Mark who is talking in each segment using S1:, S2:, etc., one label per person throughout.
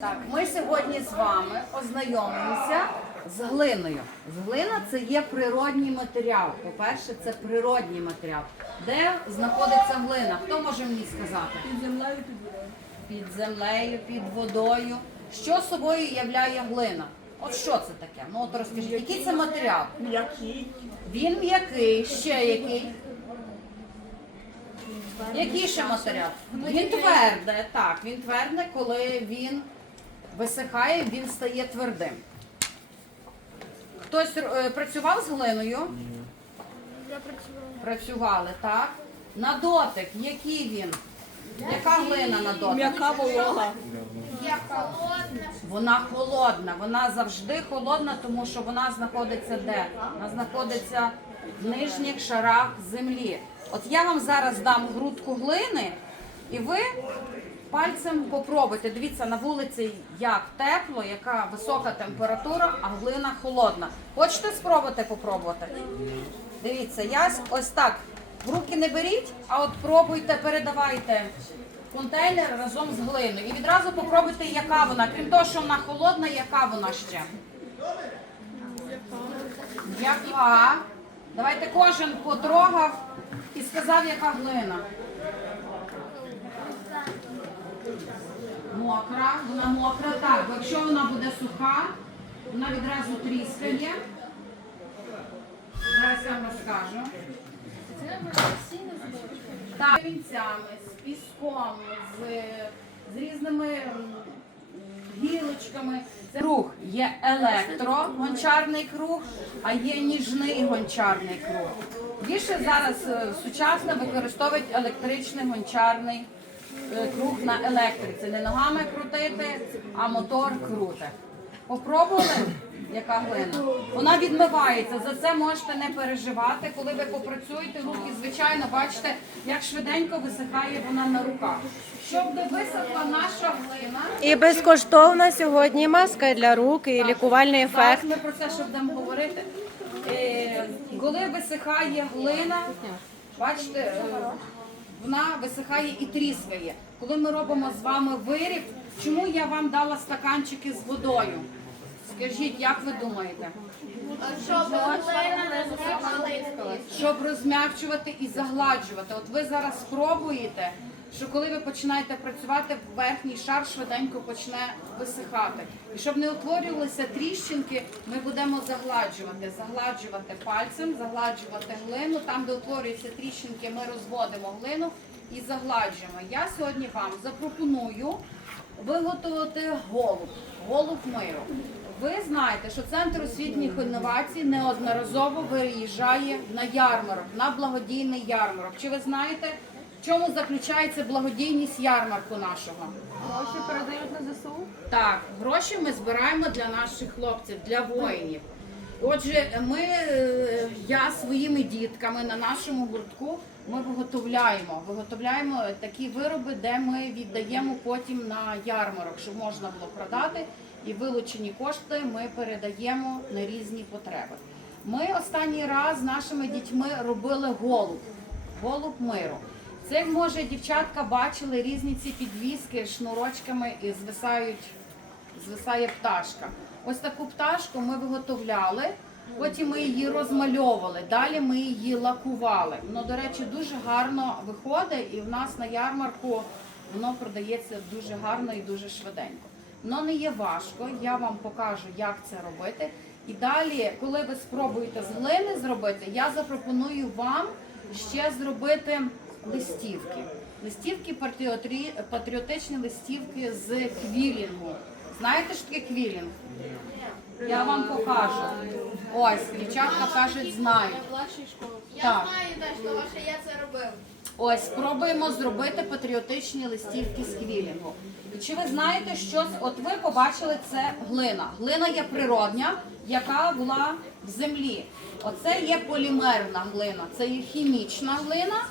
S1: Так, ми сьогодні з вами ознайомимося з глиною. З глина це є природній матеріал. По-перше, це природній матеріал. Де знаходиться глина? Хто може мені сказати?
S2: Під землею під водою.
S1: Під землею, під водою. Що собою являє глина? От що це таке? Ну от розкажіть, який це матеріал?
S2: М'який.
S1: Він м'який, ще який? Який ще матеріал? Він тверде, так, він тверде, коли він висихає, він стає твердим. Хтось е, працював з глиною?
S3: Я працювала.
S1: Працювали, так. На дотик, який він? Яка глина на дотик?
S2: М'яка волога.
S3: Я холодна.
S1: Вона холодна, вона завжди холодна, тому що вона знаходиться де? Вона знаходиться в нижніх шарах землі. От я вам зараз дам грудку глини, і ви пальцем попробуйте. Дивіться, на вулиці як тепло, яка висока температура, а глина холодна. Хочете спробувати попробувати? Дивіться, я ось так. В руки не беріть, а от пробуйте, передавайте контейнер разом з глиною. І відразу попробуйте, яка вона. Крім того, що вона холодна, яка вона ще. Яка? Давайте кожен потрогав і сказав, яка глина. Мокра, вона мокра, так, бо якщо вона буде суха, вона відразу тріскає. Зараз я вам розкажу. Так, вінцями, з піском, з, з різними гілочками. Це круг. Є електрогончарний круг, а є ніжний гончарний круг. Більше зараз е, сучасно використовують електричний гончарний круг на електриці. Не ногами крутити, а мотор крутить. Попробували, яка глина? Вона відмивається. За це можете не переживати. Коли ви попрацюєте, руки, звичайно, бачите, як швиденько висихає вона на руках. Щоб не висохла наша глина.
S4: І безкоштовна сьогодні маска для рук і лікувальний
S1: Зараз
S4: ефект.
S1: ми про це ще будемо говорити. Е, коли висихає глина, бачите, е, вона висихає і тріскає. Коли ми робимо з вами виріб, чому я вам дала стаканчики з водою? Скажіть, як ви думаєте?
S3: Щоб
S1: Щоб розм'якчувати і загладжувати. От ви зараз спробуєте, що коли ви починаєте працювати, верхній шар швиденько почне висихати. І щоб не утворювалися тріщинки, ми будемо загладжувати, загладжувати пальцем, загладжувати глину. Там, де утворюються тріщинки, ми розводимо глину і загладжуємо. Я сьогодні вам запропоную виготовити голуб, голуб миру. Ви знаєте, що центр освітніх інновацій неодноразово виїжджає на ярмарок, на благодійний ярмарок. Чи ви знаєте, в чому заключається благодійність ярмарку нашого?
S2: Гроші передають на ЗСУ.
S1: Так, гроші ми збираємо для наших хлопців, для воїнів. Отже, ми, е, я своїми дітками на нашому гуртку ми виготовляємо, виготовляємо такі вироби, де ми віддаємо потім на ярмарок, щоб можна було продати, і вилучені кошти ми передаємо на різні потреби. Ми останній раз з нашими дітьми робили голуб, голуб миру. Це може дівчатка бачили різні ці підвіски шнурочками і звисають звисає пташка. Ось таку пташку ми виготовляли, потім ми її розмальовували, далі ми її лакували. Воно, до речі, дуже гарно виходить, і в нас на ярмарку воно продається дуже гарно і дуже швиденько. Воно не є важко, я вам покажу, як це робити. І далі, коли ви спробуєте з глини зробити, я запропоную вам ще зробити листівки. Листівки патріотичні листівки з квілінгу. Знаєте, що таке квілінг? Я вам покажу. Ось, дівчатка кажуть, знають.
S3: Я знаю теж, тому що я це робив.
S1: Ось спробуємо зробити патріотичні листівки з квілінгу. Чи ви знаєте, що от ви побачили це глина? Глина є природня, яка була в землі. Оце є полімерна глина, це є хімічна глина,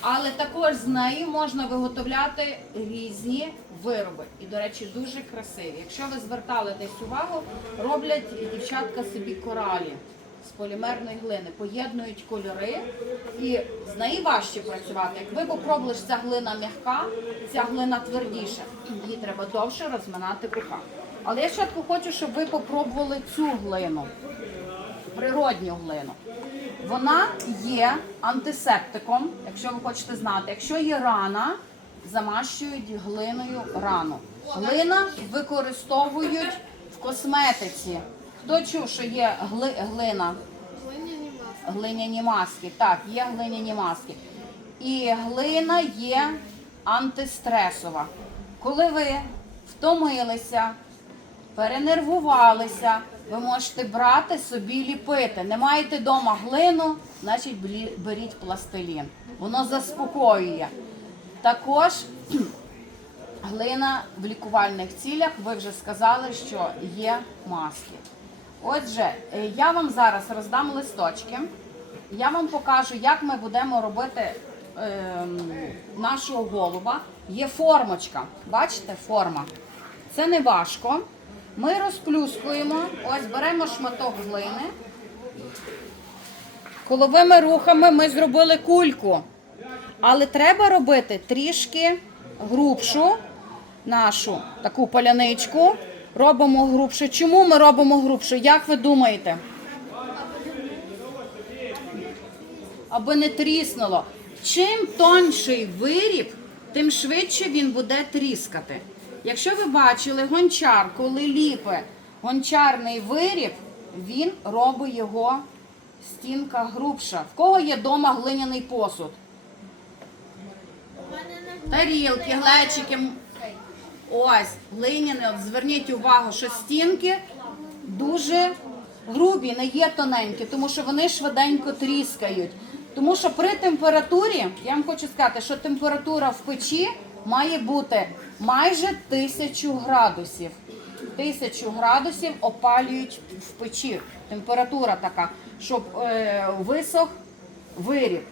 S1: але також з нею можна виготовляти різні вироби. І, до речі, дуже красиві. Якщо ви звертали десь увагу, роблять дівчатка собі коралі. з полімерної глини, поєднують кольори, і з нею важче працювати. Як ви попробуєш, ця глина м'яка, ця глина твердіша, її треба довше розминати в. Але я спочатку хочу, щоб ви попробували цю глину, природню глину. Вона є антисептиком, якщо ви хочете знати. Якщо є рана, замащують глиною рану. Глина використовують в косметиці. Хто чув, що є гли, глина? Глиняні маски. Так, є глиняні маски. І глина є антистресова. Коли ви втомилися, перенервувалися, ви можете брати собі ліпити. Не маєте вдома глину, значить беріть пластилін. Воно заспокоює. Також глина в лікувальних цілях, ви вже сказали, що є маски. Отже, е, я вам зараз роздам листочки. Я вам покажу, як ми будемо робити ем, нашого голуба. Є формочка. Бачите, форма. Це не важко. Ми розплюскуємо, ось беремо шматок глини. Коловими рухами ми зробили кульку. Але треба робити трішки грубшу нашу таку паляничку. Робимо грубшу. Чому ми робимо грубшу? Як ви думаєте? Аби не тріснуло. Чим тонший виріб, тим швидше він буде тріскати. Якщо ви бачили гончар, коли ліпе гончарний виріб, він робить його стінка грубша. В кого є вдома глиняний посуд? Тарілки, глечики. Ось, глиняні, от зверніть увагу, що стінки дуже грубі, не є тоненькі, тому що вони швиденько тріскають. Тому що при температурі, я вам хочу сказати, що температура в печі має бути майже тисячу градусів. Тисячу градусів опалюють в печі. Температура така, щоб е, висох виріб.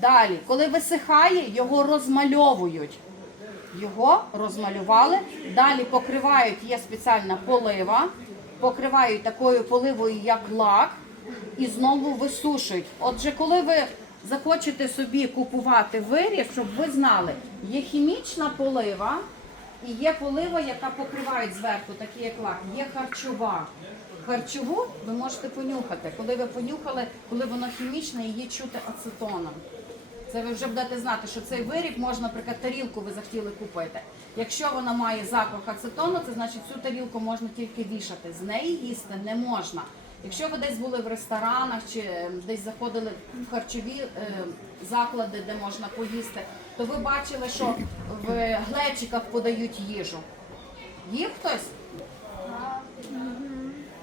S1: Далі, коли висихає, його розмальовують. Його розмалювали, далі покривають, є спеціальна полива, покривають такою поливою, як лак, і знову висушують. Отже, коли ви захочете собі купувати виріб, щоб ви знали, є хімічна полива і є полива, яка покривають зверху, такі як лак, є харчова. Харчову ви можете понюхати. Коли ви понюхали, коли воно хімічне, її чути ацетоном. Це ви вже будете знати, що цей виріб можна, наприклад, тарілку ви захотіли купити. Якщо вона має запах ацетону, це значить цю тарілку можна тільки вішати. З неї їсти не можна. Якщо ви десь були в ресторанах чи е, десь заходили в харчові е, заклади, де можна поїсти, то ви бачили, що в глечиках подають їжу. Їв хтось?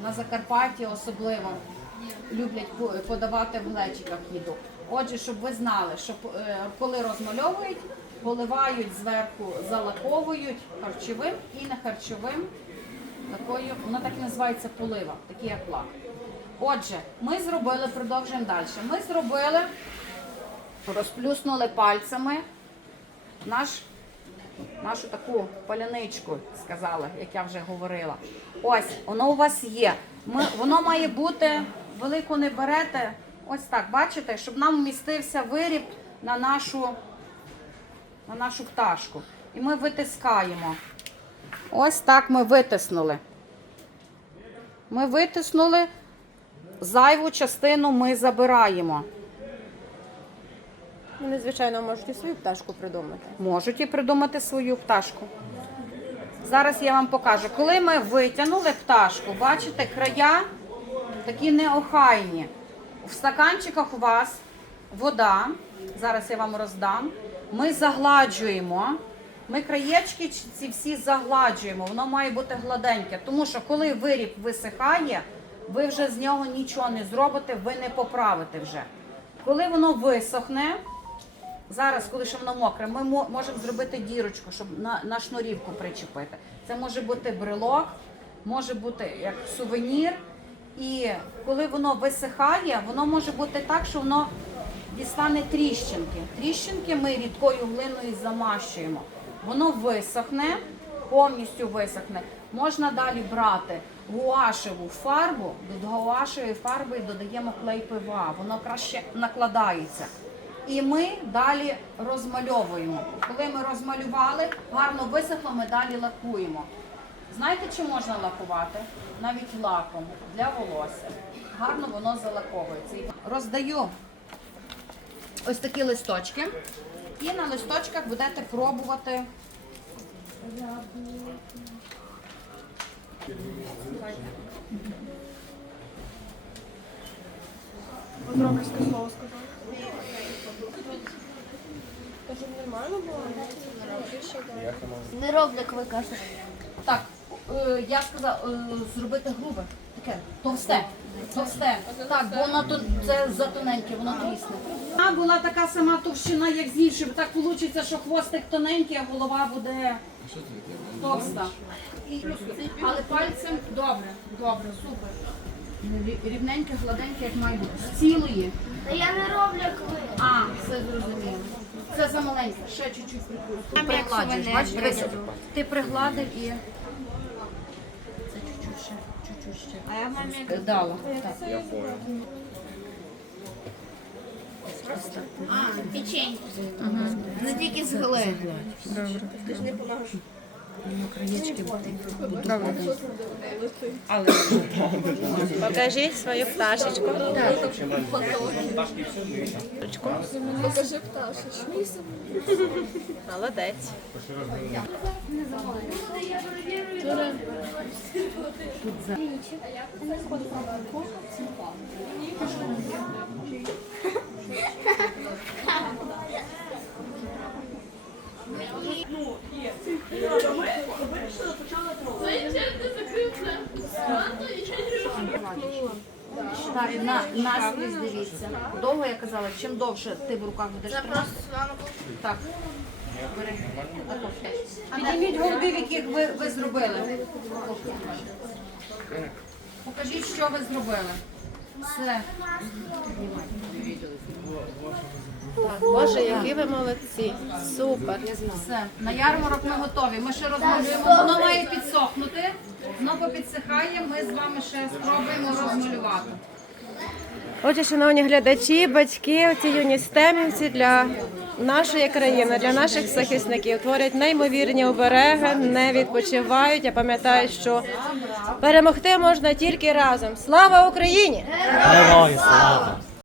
S1: На Закарпатті особливо люблять подавати в глечиках їду. Отже, щоб ви знали, що е, коли розмальовують, поливають зверху, залаковують харчовим і не харчовим. Такою, воно так і називається полива, такий як лак. Отже, ми зробили, продовжуємо далі. Ми зробили, розплюснули пальцями наш нашу таку паляничку, сказала, як я вже говорила. Ось, воно у вас є. Ми, воно має бути, велику не берете, ось так, бачите, щоб нам вмістився виріб на нашу, на нашу пташку. І ми витискаємо. Ось так ми витиснули. Ми витиснули, зайву частину ми забираємо.
S4: Вони, звичайно, можуть і свою пташку придумати.
S1: Можуть і придумати свою пташку. Зараз я вам покажу. Коли ми витягнули пташку, бачите, края такі неохайні. В стаканчиках у вас вода. Зараз я вам роздам. Ми загладжуємо. Ми краєчки ці всі загладжуємо. Воно має бути гладеньке. Тому що коли виріб висихає, ви вже з нього нічого не зробите, ви не поправите вже. Коли воно висохне, Зараз, коли ще воно мокре, ми можемо зробити дірочку, щоб на, на шнурівку причепити. Це може бути брелок, може бути як сувенір. І коли воно висихає, воно може бути так, що воно дістане тріщинки. Тріщинки ми рідкою глиною замащуємо. Воно висохне, повністю висохне. Можна далі брати гуашеву фарбу, до гуашевої фарби додаємо клей ПВА, воно краще накладається. І ми далі розмальовуємо. Коли ми розмалювали, гарно висохло, ми далі лакуємо. Знаєте, чи можна лакувати? Навіть лаком для волосся. Гарно воно залаковується. Роздаю ось такі листочки. І на листочках будете пробувати.
S2: Подробницьке слово сказав. Кажу, нормально було?
S3: Не роблю, як ви кажете.
S1: Так, е, я сказала е, зробити грубе. Таке товсте. Товсте. Так, бо воно тут це затоненьке, воно трісне. Вона була така сама товщина, як з іншим. Так вийде, що хвостик тоненький, а голова буде товста. І- Але пальцем добре, добре, супер. Рівненьке, гладеньке, як має бути. З цілої.
S3: Та я не роблю, як ви.
S1: А, все зрозуміло. Це замаленьке, ще чуть-чуть прикрутку. Пригладиш, бачиш. Ти пригладив і. Це чуть-чуть ще, чуть-чуть ще. А я мамі дала. Так.
S3: А, печеньку. Не тільки з глини.
S4: Покажіть свою пташечку.
S2: Покажи пташечку.
S4: Молодець.
S1: Так, на, наскрізь дивіться. Довго я казала, чим довше ти в руках будеш тримати. Так. Бери. Підніміть голубів, яких ви, ви зробили. Покажіть, що ви зробили. Все.
S4: Боже, які ви молодці. Супер.
S1: Все. На ярмарок ми готові. Ми ще розмалюємо. Воно має підсохнути. Воно попідсихає, ми з вами ще спробуємо розмалювати.
S4: Отже, шановні глядачі, батьки, оці юні стемівці для нашої країни, для наших захисників творять неймовірні обереги, не відпочивають. Я пам'ятаю, що перемогти можна тільки разом. Слава Україні!
S5: Героям слава!